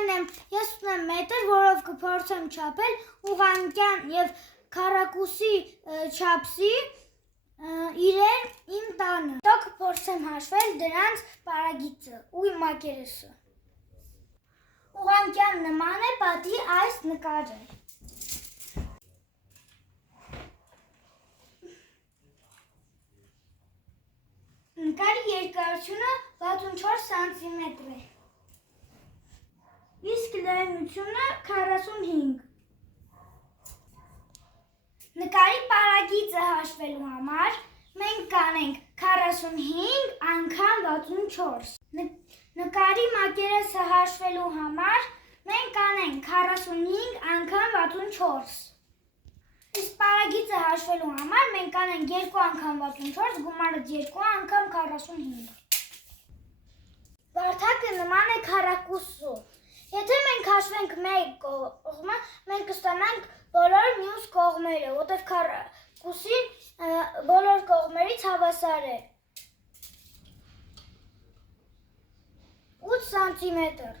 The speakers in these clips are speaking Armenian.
ես ունեմ մետր, որով կփորձեմ չափել ուղղանկյան եւ քառակուսի չափսի իրեր իմ տանը։ Հետո կփորձեմ հաշվել դրանց պարագիծը ու մակերեսը։ Ուղղանկյան նման է պատի այս նկարը։ Նկարի երկարությունը 64 սանտիմետր է, իսկ լայնությունը 45։ Նկարի պարագիծը հաշվելու համար մենք կանենք 45 անգամ 64։ Նկարի մակերեսը հաշվելու համար մենք կանենք 45 անգամ 64։ Իսկ պարագիծը հաշվելու համար մենք կանենք 2 անգամ 64, գումարը 2 անգամ 45։ Վարդակը նման է քառակուսու։ Եթե մենք հաշվենք մեկ կողմը, մենք կստանանք բոլոր մյուս կողմերը, որտեղ քառակուսին բոլոր կողմերից հավասար է 8 սանտիմետր։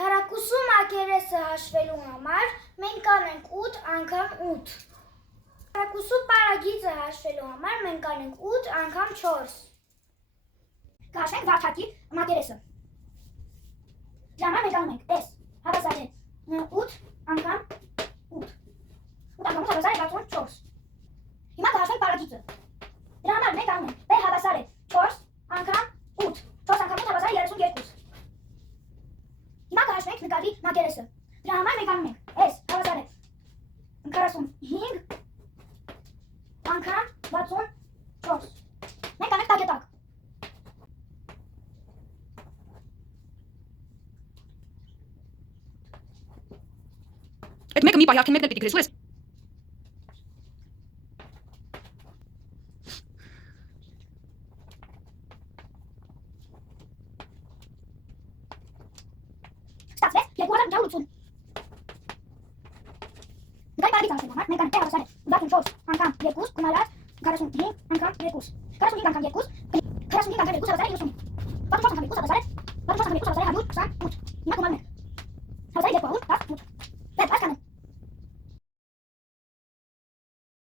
Քառակուսու մակերեսը հաշվելու համար մենք կանենք 8 անգամ 8։ Քառակուսու պարագիծը հաշվելու համար մենք կանենք 8 անգամ 4։ Կհաշվենք վարդակի մակերեսը։ Դրա համար մենք անում ենք S հավասար է 8 անգամ 8։ 8 անգամ 8 հավասար է 64։ Հիմա կհաշվենք պարագիծը։ Դրա համար մենք անում ենք B հավասար է 4 անգամ 8։ 4 անգամ 8 հավասար է 32։ Հիմա կհաշվենք նկարի մակերեսը։ Դրա համար մենք անում ենք S հավասար է 45 անգամ 64։ Մենք կանենք տակետակ։ Այդ մեկը մի պահ արդեն մեկն էլ պիտի գրես, ու ես Ստացվեց 2580։ Նկարի պարագիծը հաշվելու համար մենք կանենք P հավասար է 64 անգամ 2 գումարած 45 անգամ 2։ 45 անգամ 2 45 անգամ 2 հավասար է 95։ 64 անգամ 2 հավասար է 128։ Հիմա գումարում ենք հավասար է 208։ Հիմա գումարում ենք հավասար է 208։ Պետք է կանենք